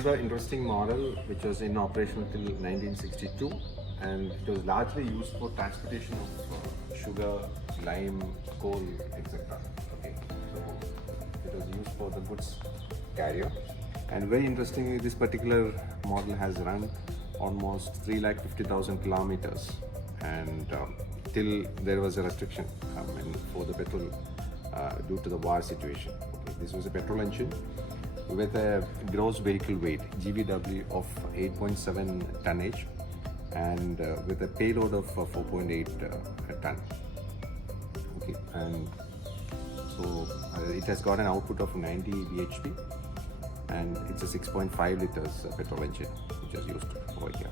another interesting model which was in operation till 1962, and it was largely used for transportation of sugar, lime, coal, etc. Okay, so it was used for the goods carrier. And very interestingly, this particular model has run almost 350,000 kilometers, and till there was a restriction for the petrol due to the war situation. Okay, this was a petrol engine with a gross vehicle weight (GVW) of 8.7 tonnage and with a payload of 4.8 ton. Okay, and so it has got an output of 90 bhp, and it's a 6.5 liters petrol engine which is used over here.